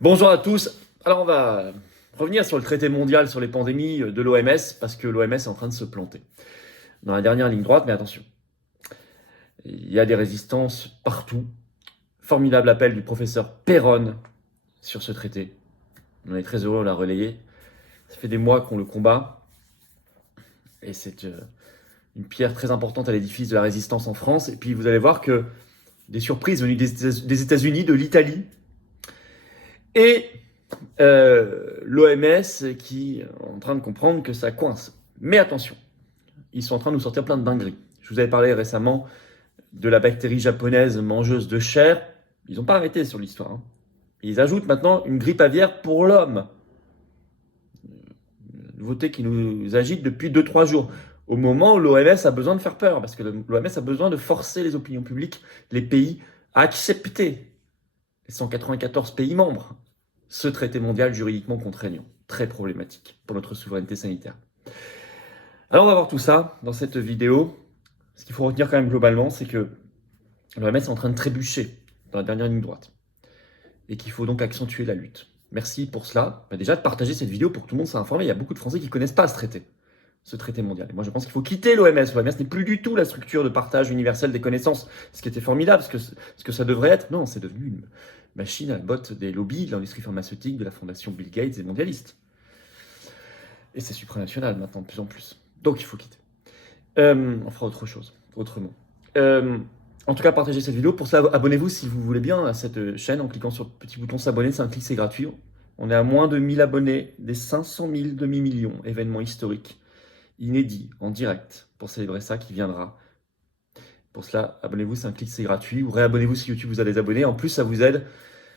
Bonjour à tous. Alors on va revenir sur le traité mondial sur les pandémies de l'OMS parce que l'OMS est en train de se planter. Dans la dernière ligne droite, mais attention, il y a des résistances partout. Formidable appel du professeur Perron sur ce traité. On est très heureux, on l'a relayé. Ça fait des mois qu'on le combat et c'est une pierre très importante à l'édifice de la résistance en France. Et puis vous allez voir que des surprises venues des États-Unis, de l'Italie et l'OMS qui est en train de comprendre que ça coince. Mais attention, ils sont en train de nous sortir plein de dingueries. Je vous avais parlé récemment de la bactérie japonaise mangeuse de chair. Ils n'ont pas arrêté sur l'histoire. Hein. Ils ajoutent maintenant une grippe aviaire pour l'homme. Une nouveauté qui nous agite depuis 2-3 jours. Au moment où l'OMS a besoin de faire peur, parce que l'OMS a besoin de forcer les opinions publiques, les pays, à accepter, les 194 pays membres, ce traité mondial juridiquement contraignant. Très problématique pour notre souveraineté sanitaire. Alors on va voir tout ça dans cette vidéo. Ce qu'il faut retenir quand même globalement, c'est que l'OMS est en train de trébucher dans la dernière ligne droite et qu'il faut donc accentuer la lutte. Merci pour cela. Déjà de partager cette vidéo pour que tout le monde soit informé. Il y a beaucoup de Français qui ne connaissent pas ce traité mondial. Et moi je pense qu'il faut quitter l'OMS. L'OMS n'est plus du tout la structure de partage universel des connaissances, ce qui était formidable, ce que ça devrait être. Non, c'est devenu une machine à la botte des lobbies, de l'industrie pharmaceutique, de la fondation Bill Gates et mondialistes. Et c'est supranational maintenant de plus en plus. Donc il faut quitter. On fera autre chose, autrement. En tout cas, partagez cette vidéo. Pour cela, abonnez-vous si vous voulez bien à cette chaîne en cliquant sur le petit bouton s'abonner. C'est un clic, c'est gratuit. On est à moins de 1000 abonnés, des 500 000 demi-millions, événement historique, inédit, en direct, pour célébrer ça qui viendra. Pour cela, abonnez-vous, c'est un clic, c'est gratuit. Ou réabonnez-vous si YouTube vous a des abonnés. En plus, ça vous aide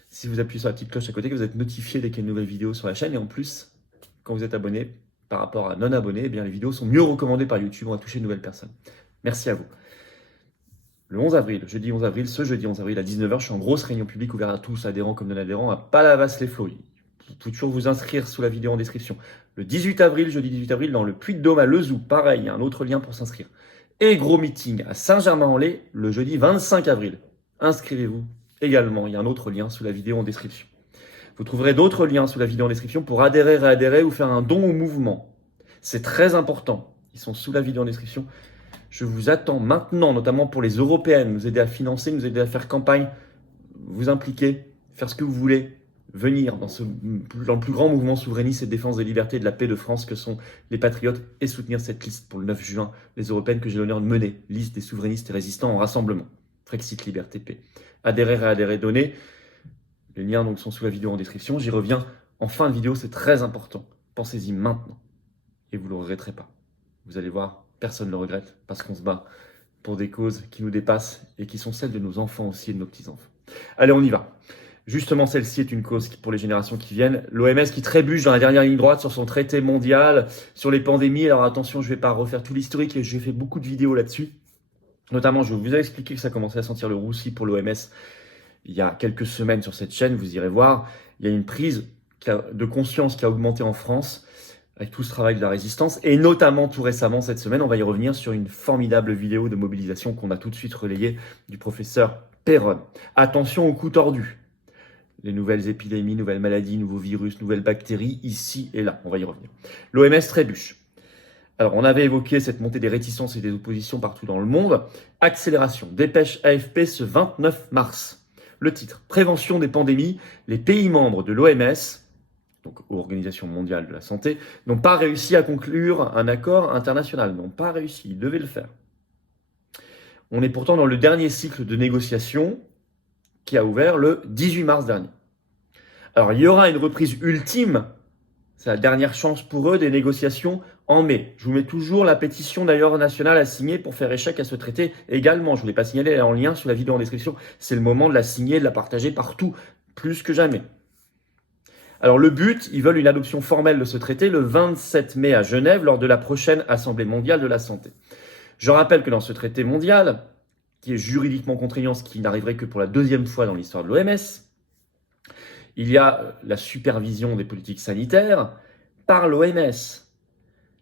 si vous appuyez sur la petite cloche à côté, que vous êtes notifié dès qu'il y a une nouvelle vidéo sur la chaîne. Et en plus, quand vous êtes abonné, par rapport à non-abonnés, eh bien les vidéos sont mieux recommandées par YouTube, on va toucher de nouvelles personnes. Merci à vous. Le 11 avril, ce jeudi 11 avril à 19h, je suis en grosse réunion publique ouverte à tous, adhérents comme non-adhérents, à Palavas-les-Flots. Vous pouvez toujours vous inscrire sous la vidéo en description. Le 18 avril, jeudi 18 avril, dans le Puy-de-Dôme à Lezoux, pareil, il y a un autre lien pour s'inscrire. Et gros meeting à Saint-Germain-en-Laye, le jeudi 25 avril. Inscrivez-vous également, il y a un autre lien sous la vidéo en description. Vous trouverez d'autres liens sous la vidéo en description pour adhérer, réadhérer ou faire un don au mouvement. C'est très important. Ils sont sous la vidéo en description. Je vous attends maintenant, notamment pour les européennes, nous aider à financer, nous aider à faire campagne, vous impliquer, faire ce que vous voulez, venir dans le plus grand mouvement souverainiste et de défense des libertés et de la paix de France que sont les patriotes et soutenir cette liste pour le 9 juin, les européennes que j'ai l'honneur de mener, liste des souverainistes et résistants en rassemblement. Frexit, liberté, paix. Adhérer, réadhérer, donner. Les liens donc sont sous la vidéo en description. J'y reviens en fin de vidéo, c'est très important. Pensez-y maintenant et vous ne le regretterez pas. Vous allez voir, personne ne le regrette parce qu'on se bat pour des causes qui nous dépassent et qui sont celles de nos enfants aussi et de nos petits-enfants. Allez, on y va. Justement, celle-ci est une cause pour les générations qui viennent. L'OMS qui trébuche dans la dernière ligne droite sur son traité mondial, sur les pandémies. Alors attention, je ne vais pas refaire tout l'historique, j'ai fait beaucoup de vidéos là-dessus. Notamment, je vous ai expliqué que ça commençait à sentir le roussi pour l'OMS il y a quelques semaines sur cette chaîne, vous irez voir, il y a une prise de conscience qui a augmenté en France avec tout ce travail de la résistance, et notamment tout récemment cette semaine, on va y revenir sur une formidable vidéo de mobilisation qu'on a tout de suite relayée du professeur Perron. Attention aux coups tordus. Les nouvelles épidémies, nouvelles maladies, nouveaux virus, nouvelles bactéries, ici et là, on va y revenir. L'OMS trébuche. Alors, on avait évoqué cette montée des réticences et des oppositions partout dans le monde. Accélération, dépêche AFP ce 29 mars. Le titre, Prévention des pandémies, les pays membres de l'OMS, donc Organisation mondiale de la santé, n'ont pas réussi à conclure un accord international, n'ont pas réussi, ils devaient le faire. On est pourtant dans le dernier cycle de négociations qui a ouvert le 18 mars dernier. Alors il y aura une reprise ultime, c'est la dernière chance pour eux des négociations en mai. Je vous mets toujours la pétition d'ailleurs nationale à signer pour faire échec à ce traité également. Je ne vous l'ai pas signalé, elle est en lien sous la vidéo en description. C'est le moment de la signer, de la partager partout, plus que jamais. Alors le but, ils veulent une adoption formelle de ce traité le 27 mai à Genève lors de la prochaine Assemblée mondiale de la santé. Je rappelle que dans ce traité mondial, qui est juridiquement contraignant, ce qui n'arriverait que pour la deuxième fois dans l'histoire de l'OMS, il y a la supervision des politiques sanitaires par l'OMS,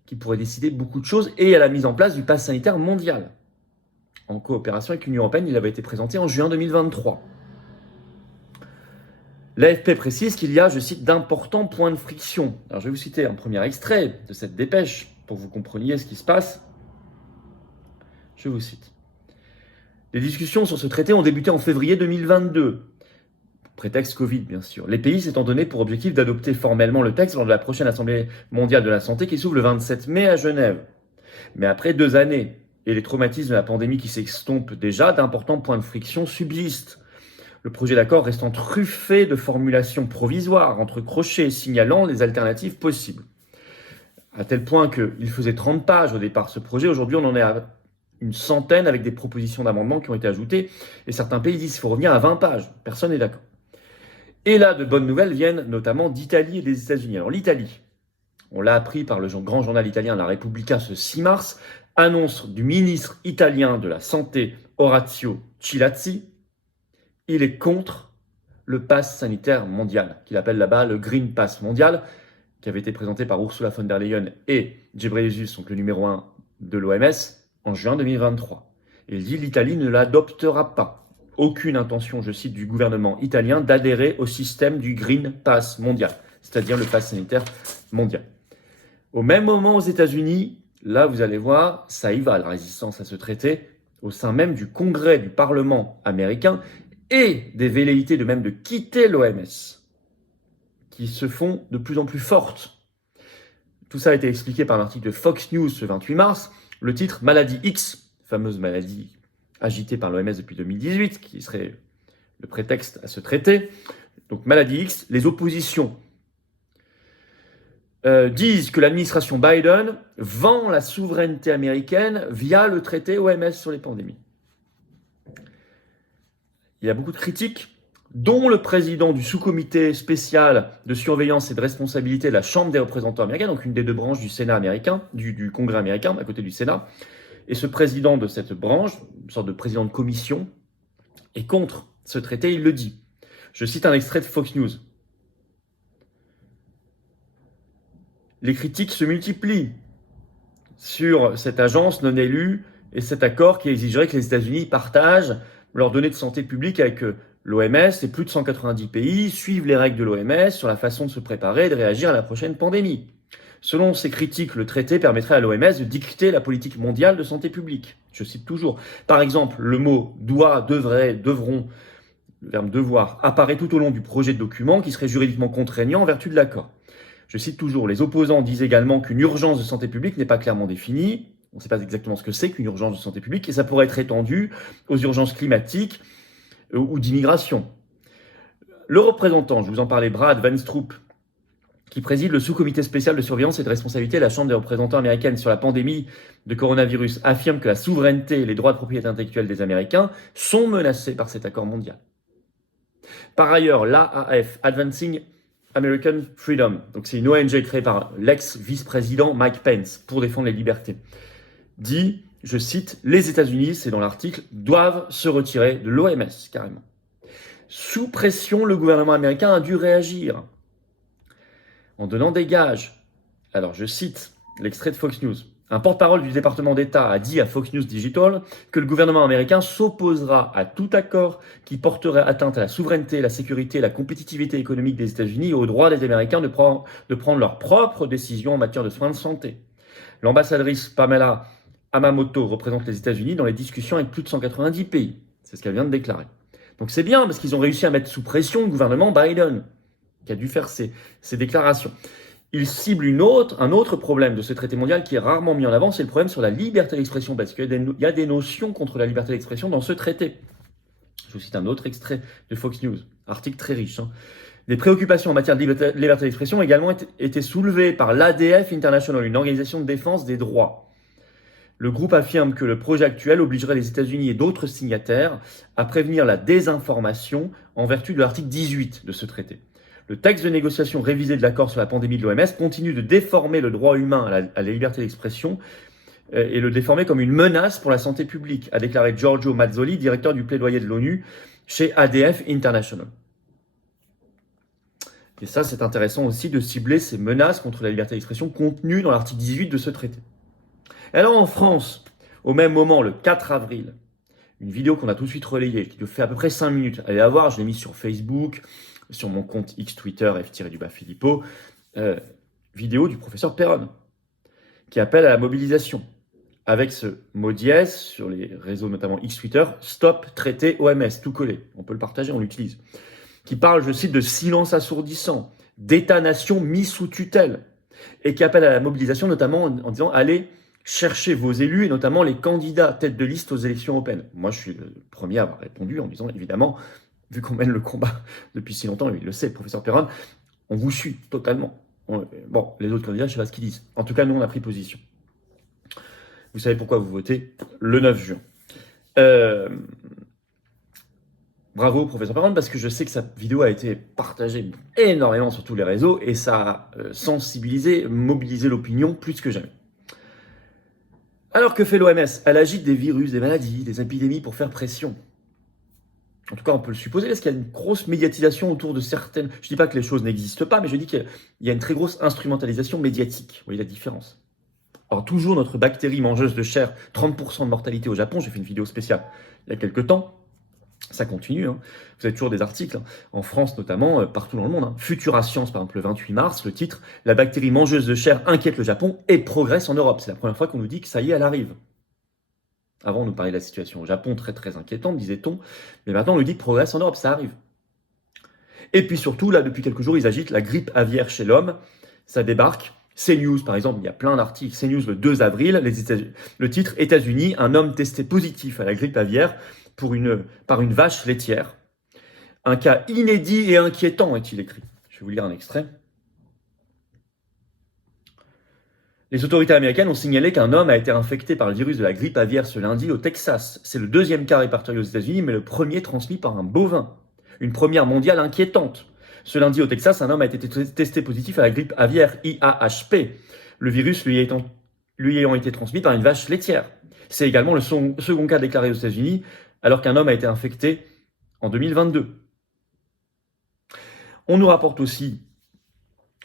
qui pourrait décider beaucoup de choses, et à la mise en place du pass sanitaire mondial. En coopération avec l'Union européenne, il avait été présenté en juin 2023. L'AFP précise qu'il y a, je cite, d'importants points de friction. Alors je vais vous citer un premier extrait de cette dépêche pour que vous compreniez ce qui se passe. Je vous cite. Les discussions sur ce traité ont débuté en février 2022. Prétexte Covid, bien sûr. Les pays s'étant donné pour objectif d'adopter formellement le texte lors de la prochaine Assemblée mondiale de la santé qui s'ouvre le 27 mai à Genève. Mais après 2 années et les traumatismes de la pandémie qui s'estompent déjà, d'importants points de friction subsistent. Le projet d'accord restant truffé de formulations provisoires, entre crochets signalant les alternatives possibles. À tel point qu'il faisait 30 pages au départ ce projet, aujourd'hui on en est à une centaine avec des propositions d'amendements qui ont été ajoutées, et certains pays disent qu'il faut revenir à 20 pages. Personne n'est d'accord. Et là, de bonnes nouvelles viennent notamment d'Italie et des États-Unis. Alors l'Italie, on l'a appris par le grand journal italien La Repubblica ce 6 mars, annonce du ministre italien de la Santé Orazio Cilazzi, il est contre le pass sanitaire mondial, qu'il appelle là-bas le Green Pass mondial, qui avait été présenté par Ursula von der Leyen et Ghebreyesus, donc le numéro 1 de l'OMS, en juin 2023. Et il dit l'Italie ne l'adoptera pas. Aucune intention, je cite, du gouvernement italien d'adhérer au système du Green Pass mondial, c'est-à-dire le pass sanitaire mondial. Au même moment aux États-Unis, là vous allez voir, ça y va, la résistance à ce traité, au sein même du Congrès du Parlement américain et des velléités de même de quitter l'OMS, qui se font de plus en plus fortes. Tout ça a été expliqué par un article de Fox News ce 28 mars, le titre « Maladie X », fameuse maladie agitée par l'OMS depuis 2018, qui serait le prétexte à ce traité. Donc Maladie X, les oppositions disent que l'administration Biden vend la souveraineté américaine via le traité OMS sur les pandémies. Il y a beaucoup de critiques, dont le président du sous-comité spécial de surveillance et de responsabilité de la Chambre des représentants américains, donc une des 2 branches du Sénat américain, du Congrès américain, à côté du Sénat. Et ce président de cette branche, une sorte de président de commission, est contre ce traité, il le dit. Je cite un extrait de Fox News. Les critiques se multiplient sur cette agence non élue et cet accord qui exigerait que les États-Unis partagent leurs données de santé publique avec l'OMS et plus de 190 pays suivent les règles de l'OMS sur la façon de se préparer et de réagir à la prochaine pandémie. Selon ces critiques, le traité permettrait à l'OMS de dicter la politique mondiale de santé publique. Je cite toujours. Par exemple, le mot doit, devrait, devront, le verbe devoir, apparaît tout au long du projet de document qui serait juridiquement contraignant en vertu de l'accord. Je cite toujours. Les opposants disent également qu'une urgence de santé publique n'est pas clairement définie. On ne sait pas exactement ce que c'est qu'une urgence de santé publique et ça pourrait être étendu aux urgences climatiques ou d'immigration. Le représentant, je vous en parlais, Brad Van Stroop, qui préside le sous-comité spécial de surveillance et de responsabilité de la Chambre des représentants américaine sur la pandémie de coronavirus, affirme que la souveraineté et les droits de propriété intellectuelle des Américains sont menacés par cet accord mondial. Par ailleurs, l'AAF, Advancing American Freedom, donc c'est une ONG créée par l'ex-vice-président Mike Pence pour défendre les libertés, dit, je cite, les États-Unis, c'est dans l'article, doivent se retirer de l'OMS, carrément. Sous pression, le gouvernement américain a dû réagir en donnant des gages. Alors, je cite l'extrait de Fox News. Un porte-parole du département d'État a dit à Fox News Digital que le gouvernement américain s'opposera à tout accord qui porterait atteinte à la souveraineté, la sécurité, la compétitivité économique des États-Unis et au droit des Américains de prendre leurs propres décisions en matière de soins de santé. L'ambassadrice Pamela Hamamoto représente les États-Unis dans les discussions avec plus de 190 pays. C'est ce qu'elle vient de déclarer. Donc c'est bien parce qu'ils ont réussi à mettre sous pression le gouvernement Biden, qui a dû faire ces déclarations. Il cible un autre problème de ce traité mondial qui est rarement mis en avant, c'est le problème sur la liberté d'expression, parce qu'il y a des notions contre la liberté d'expression dans ce traité. Je vous cite un autre extrait de Fox News, article très riche. Des préoccupations en matière de liberté d'expression ont également été soulevées par l'ADF International, une organisation de défense des droits. Le groupe affirme que le projet actuel obligerait les États-Unis et d'autres signataires à prévenir la désinformation en vertu de l'article 18 de ce traité. Le texte de négociation révisé de l'accord sur la pandémie de l'OMS continue de déformer le droit humain à la liberté d'expression et le déformer comme une menace pour la santé publique, a déclaré Giorgio Mazzoli, directeur du plaidoyer de l'ONU chez ADF International. Et ça, c'est intéressant aussi de cibler ces menaces contre la liberté d'expression contenues dans l'article 18 de ce traité. Et alors en France, au même moment, le 4 avril, une vidéo qu'on a tout de suite relayée, qui fait à peu près 5 minutes. Allez la voir, je l'ai mise sur Facebook, sur mon compte X Twitter, F-Filippo, vidéo du professeur Perron, qui appelle à la mobilisation, avec ce mot dièse sur les réseaux, notamment X Twitter, stop, traité, OMS, tout collé. On peut le partager, on l'utilise. Qui parle, je cite, de silence assourdissant, d'État-nation mis sous tutelle, et qui appelle à la mobilisation, notamment en disant allez chercher vos élus, et notamment les candidats tête de liste aux élections européennes. Moi, je suis le premier à avoir répondu en disant, évidemment, vu qu'on mène le combat depuis si longtemps, il le sait, le professeur Perron, on vous suit totalement. Bon, les autres candidats, je ne sais pas ce qu'ils disent. En tout cas, nous, on a pris position. Vous savez pourquoi vous votez le 9 juin. Bravo, professeur Perron, parce que je sais que sa vidéo a été partagée énormément sur tous les réseaux et ça a sensibilisé, mobilisé l'opinion plus que jamais. Alors que fait l'OMS? Elle agite des virus, des maladies, des épidémies pour faire pression. En tout cas, on peut le supposer, parce qu'il y a une grosse médiatisation autour de certaines... Je ne dis pas que les choses n'existent pas, mais je dis qu'il y a une très grosse instrumentalisation médiatique. Vous voyez la différence? Alors toujours notre bactérie mangeuse de chair, 30% de mortalité au Japon, j'ai fait une vidéo spéciale il y a quelques temps. Ça continue, hein. Vous avez toujours des articles, hein. En France notamment, partout dans le monde. Hein. Futura Science, par exemple, le 28 mars, le titre « La bactérie mangeuse de chair inquiète le Japon et progresse en Europe ». C'est la première fois qu'on nous dit que ça y est, elle arrive. Avant, on nous parlait de la situation au Japon, très très inquiétante, disait-on. Mais maintenant, on nous dit que progresse en Europe, ça arrive. Et puis surtout, là, depuis quelques jours, ils agitent la grippe aviaire chez l'homme. Ça débarque. CNews, par exemple, il y a plein d'articles. CNews, le 2 avril, le titre « États-Unis, un homme testé positif à la grippe aviaire par une vache laitière. Un cas inédit et inquiétant », est-il écrit. Je vais vous lire un extrait. Les autorités américaines ont signalé qu'un homme a été infecté par le virus de la grippe aviaire ce lundi au Texas. C'est le deuxième cas répertorié aux États-Unis, mais le premier transmis par un bovin. Une première mondiale inquiétante. Ce lundi au Texas, un homme a été testé positif à la grippe aviaire IAHP, le virus lui ayant été transmis par une vache laitière. C'est également le second cas déclaré aux États-Unis, alors qu'un homme a été infecté en 2022. On nous rapporte aussi,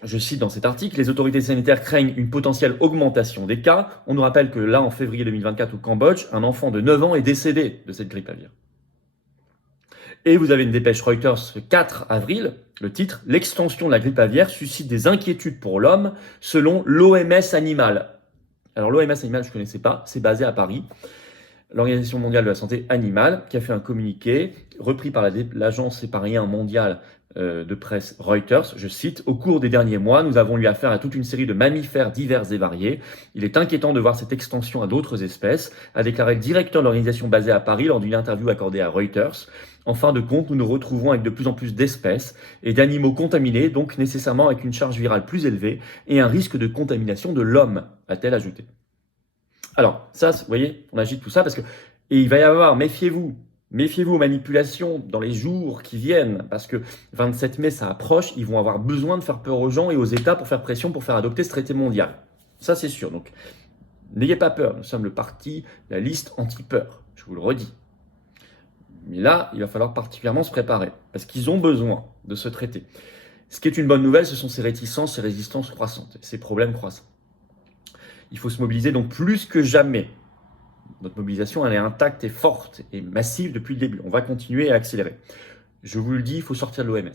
je cite dans cet article, les autorités sanitaires craignent une potentielle augmentation des cas. On nous rappelle que là, en février 2024 au Cambodge, un enfant de 9 ans est décédé de cette grippe aviaire. Et vous avez une dépêche Reuters le 4 avril, le titre « L'extension de la grippe aviaire suscite des inquiétudes pour l'homme selon l'OMS animal ». Alors l'OMS animal, je ne connaissais pas, c'est basé à Paris. L'Organisation mondiale de la santé animale, qui a fait un communiqué repris par l'agence épargnée mondiale de presse Reuters, je cite, « Au cours des derniers mois, nous avons eu affaire à toute une série de mammifères divers et variés. Il est inquiétant de voir cette extension à d'autres espèces », a déclaré le directeur de l'organisation basée à Paris lors d'une interview accordée à Reuters. En fin de compte, nous nous retrouvons avec de plus en plus d'espèces et d'animaux contaminés, donc nécessairement avec une charge virale plus élevée et un risque de contamination de l'homme, a-t-elle ajouté. Alors, ça, vous voyez, on agite tout ça parce que... Et il va y avoir, méfiez-vous aux manipulations dans les jours qui viennent, parce que 27 mai, ça approche, ils vont avoir besoin de faire peur aux gens et aux États pour faire pression, pour faire adopter ce traité mondial. Ça, c'est sûr. Donc, n'ayez pas peur, nous sommes le parti, la liste anti-peur, je vous le redis. Mais là, il va falloir particulièrement se préparer, parce qu'ils ont besoin de ce traité. Ce qui est une bonne nouvelle, ce sont ces réticences, ces résistances croissantes, ces problèmes croissants. Il faut se mobiliser donc plus que jamais. Notre mobilisation, elle est intacte et forte et massive depuis le début. On va continuer à accélérer. Je vous le dis, il faut sortir de l'OMS.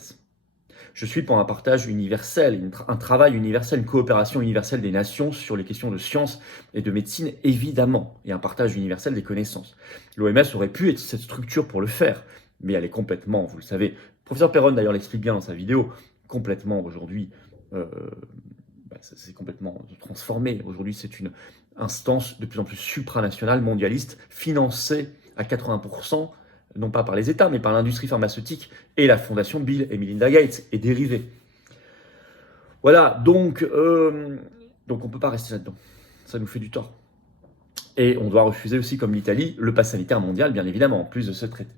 Je suis pour un partage universel, un travail universel, une coopération universelle des nations sur les questions de science et de médecine, évidemment, et un partage universel des connaissances. L'OMS aurait pu être cette structure pour le faire, mais elle est complètement, vous le savez, le professeur Perron d'ailleurs l'explique bien dans sa vidéo, complètement aujourd'hui, c'est complètement transformé. Aujourd'hui, c'est une instance de plus en plus supranationale, mondialiste, financée à 80%, non pas par les États, mais par l'industrie pharmaceutique et la fondation Bill et Melinda Gates et dérivés. Voilà, donc on ne peut pas rester là-dedans. Ça nous fait du tort. Et on doit refuser aussi, comme l'Italie, le pass sanitaire mondial, bien évidemment, en plus de ce traité.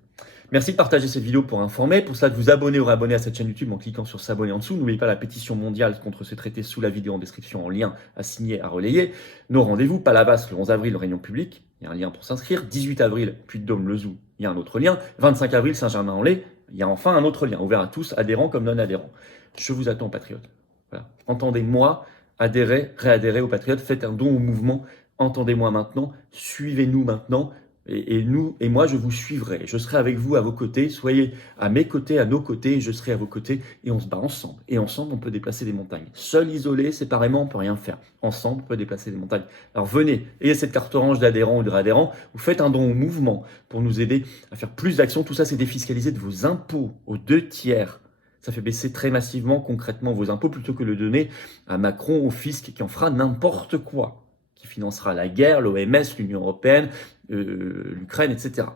Merci de partager cette vidéo pour informer. Pour ça, de vous abonner ou réabonner à cette chaîne YouTube en cliquant sur s'abonner en dessous. N'oubliez pas la pétition mondiale contre ce traité sous la vidéo en description en lien à signer, à relayer. Nos rendez-vous, Palavas le 11 avril, réunion publique. Il y a un lien pour s'inscrire. 18 avril, Puy-de-Dôme, le Zoo. Il y a un autre lien. 25 avril, Saint-Germain-en-Laye. Il y a enfin un autre lien, ouvert à tous, adhérents comme non-adhérents. Je vous attends, patriotes. Voilà. Entendez-moi, adhérez, réadhérez aux patriotes. Faites un don au mouvement. Entendez-moi maintenant. Suivez-nous maintenant. Et moi, je vous suivrai. Je serai avec vous à vos côtés. Soyez à mes côtés, à nos côtés, et je serai à vos côtés. Et on se bat ensemble. Et ensemble, on peut déplacer des montagnes. Seul, isolé, séparément, on peut rien faire. Ensemble, on peut déplacer des montagnes. Alors venez, ayez cette carte orange d'adhérents ou de réadhérents. Vous faites un don au mouvement pour nous aider à faire plus d'actions. Tout ça, c'est défiscalisé de vos impôts aux 2/3. Ça fait baisser très massivement, concrètement, vos impôts plutôt que le donner à Macron, au fisc, qui en fera n'importe quoi, qui financera la guerre, l'OMS, l'Union européenne, l'Ukraine, etc.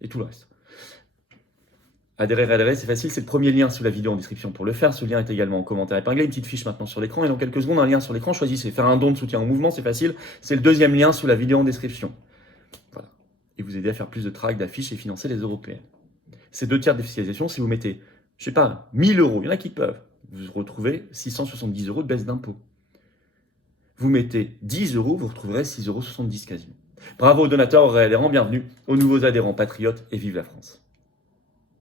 Et tout le reste. Adhérer, c'est facile, c'est le premier lien sous la vidéo en description pour le faire. Ce lien est également en commentaire épinglé, une petite fiche maintenant sur l'écran, et dans quelques secondes, un lien sur l'écran, choisissez. Faire un don de soutien au mouvement, c'est facile, c'est le deuxième lien sous la vidéo en description. Voilà. Et vous aider à faire plus de tracts, d'affiches et financer les européennes. Ces 2/3 de défiscalisation, si vous mettez, je sais pas, 1000 euros, il y en a qui peuvent, vous retrouvez 670 euros de baisse d'impôt. Vous mettez 10 euros, vous retrouverez 6,70 € quasiment. Bravo aux donateurs, aux réadhérents, bienvenue aux nouveaux adhérents patriotes et vive la France.